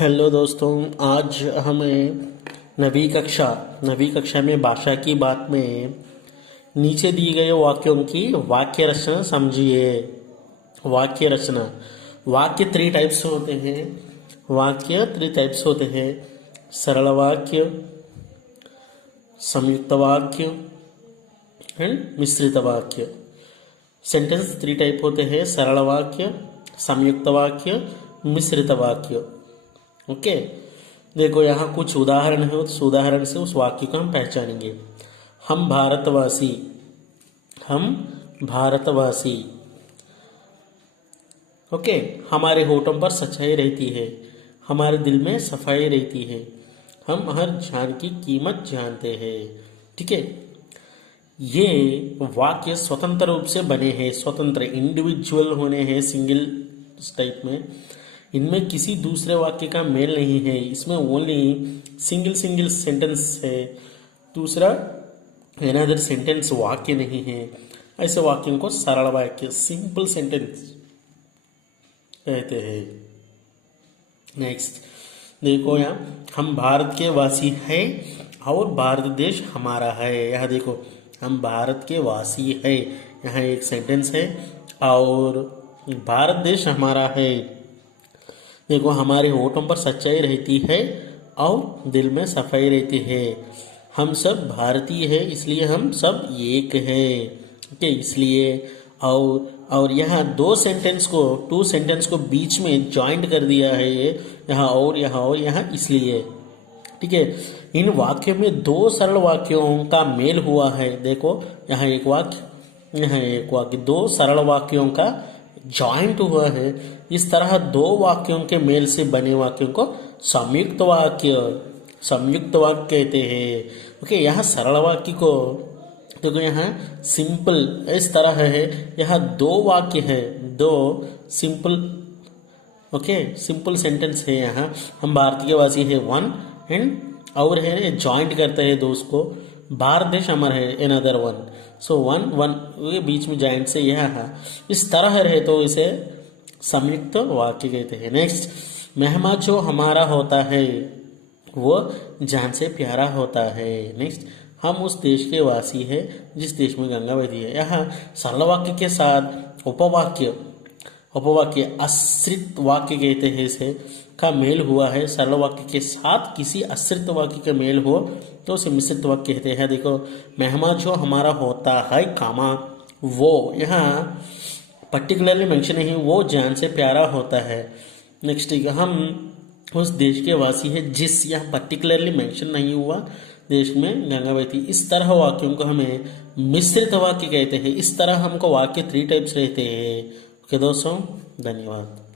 Hello दोस्तों, आज हमें नवी कक्षा में भाषा की बात में नीचे दिए गए वाक्यों की वाक्य रचना समझिए। वाक्य रचना, वाक्य थ्री टाइप्स होते हैं। सरल वाक्य, संयुक्त वाक्य एंड मिश्रित वाक्य। सेंटेंस थ्री टाइप होते हैं: सरल वाक्य, संयुक्त वाक्य, मिश्रित वाक्य। ओके, देखो यहाँ कुछ उदाहरण है, उस उदाहरण से उस वाक्य को हम पहचानेंगे। हम भारतवासी। ओके, हमारे होठों पर सच्चाई रहती है, हमारे दिल में सफाई रहती है, हम हर जान की कीमत जानते हैं। ठीक है, ये वाक्य स्वतंत्र रूप से बने हैं, स्वतंत्र इंडिविजुअल होने हैं, सिंगल टाइप में। इनमें किसी दूसरे वाक्य का मेल नहीं है, इसमें ओनली सिंगल सेंटेंस है, दूसरा अनदर सेंटेंस वाक्य नहीं है। ऐसे वाक्यों को सरल वाक्य, सिंपल सेंटेंस कहते हैं। नेक्स्ट देखो, यहाँ हम भारत के वासी हैं और भारत देश हमारा है। यहाँ देखो, हम भारत के वासी है, यहाँ एक सेंटेंस है, और भारत देश हमारा है। देखो, हमारे होठों पर सच्चाई रहती है और दिल में सफाई रहती है, हम सब भारतीय है, इसलिए हम सब एक है। ओके, इसलिए और यहाँ टू सेंटेंस को बीच में ज्वाइंट कर दिया है, यहाँ और यहाँ इसलिए। ठीक है, इन वाक्यों में दो सरल वाक्यों का मेल हुआ है। देखो, यहाँ एक वाक्य, दो सरल वाक्यों का जॉइंट हुआ है। इस तरह दो वाक्यों के मेल से बने वाक्यों को संयुक्त वाक्य कहते हैं। ओके, यहाँ सरल वाक्य को देखो, यहाँ सिंपल इस तरह है, यहाँ दो वाक्य है, दो सिंपल, ओके, सिंपल सेंटेंस है। यहाँ हम भारत के वासी है, वन, एंड और है जॉइंट करते हैं दो उसको, भारत देश हमारा है, एनदर वन। सो वन ये बीच में जॉइंट से यह है, इस तरह रहे तो इसे संयुक्त वाक्य कहते हैं। नेक्स्ट, मेहमान जो हमारा होता है वो जान से प्यारा होता है। नेक्स्ट, हम उस देश के वासी है जिस देश में गंगा बहती है। यहाँ सरल वाक्य के साथ उपवाक्य आश्रित वाक्य कहते हैं, इसे का मेल हुआ है। सरल वाक्य के साथ किसी आश्रित वाक्य का मेल हो तो उसे मिश्रित वाक्य कहते हैं। देखो, मेहमान जो हमारा होता है, कामा वो, यहाँ पर्टिकुलरली मेंशन नहीं, वो जान से प्यारा होता है। नेक्स्ट, हम उस देश के वासी है जिस, यहाँ पर्टिकुलरली मेंशन नहीं हुआ, देश में गंगा बहती। इस तरह वाक्यों को हमें मिश्रित वाक्य कहते हैं। इस तरह हमको वाक्य थ्री टाइप्स रहते हैं। ओके दोस्तों, धन्यवाद।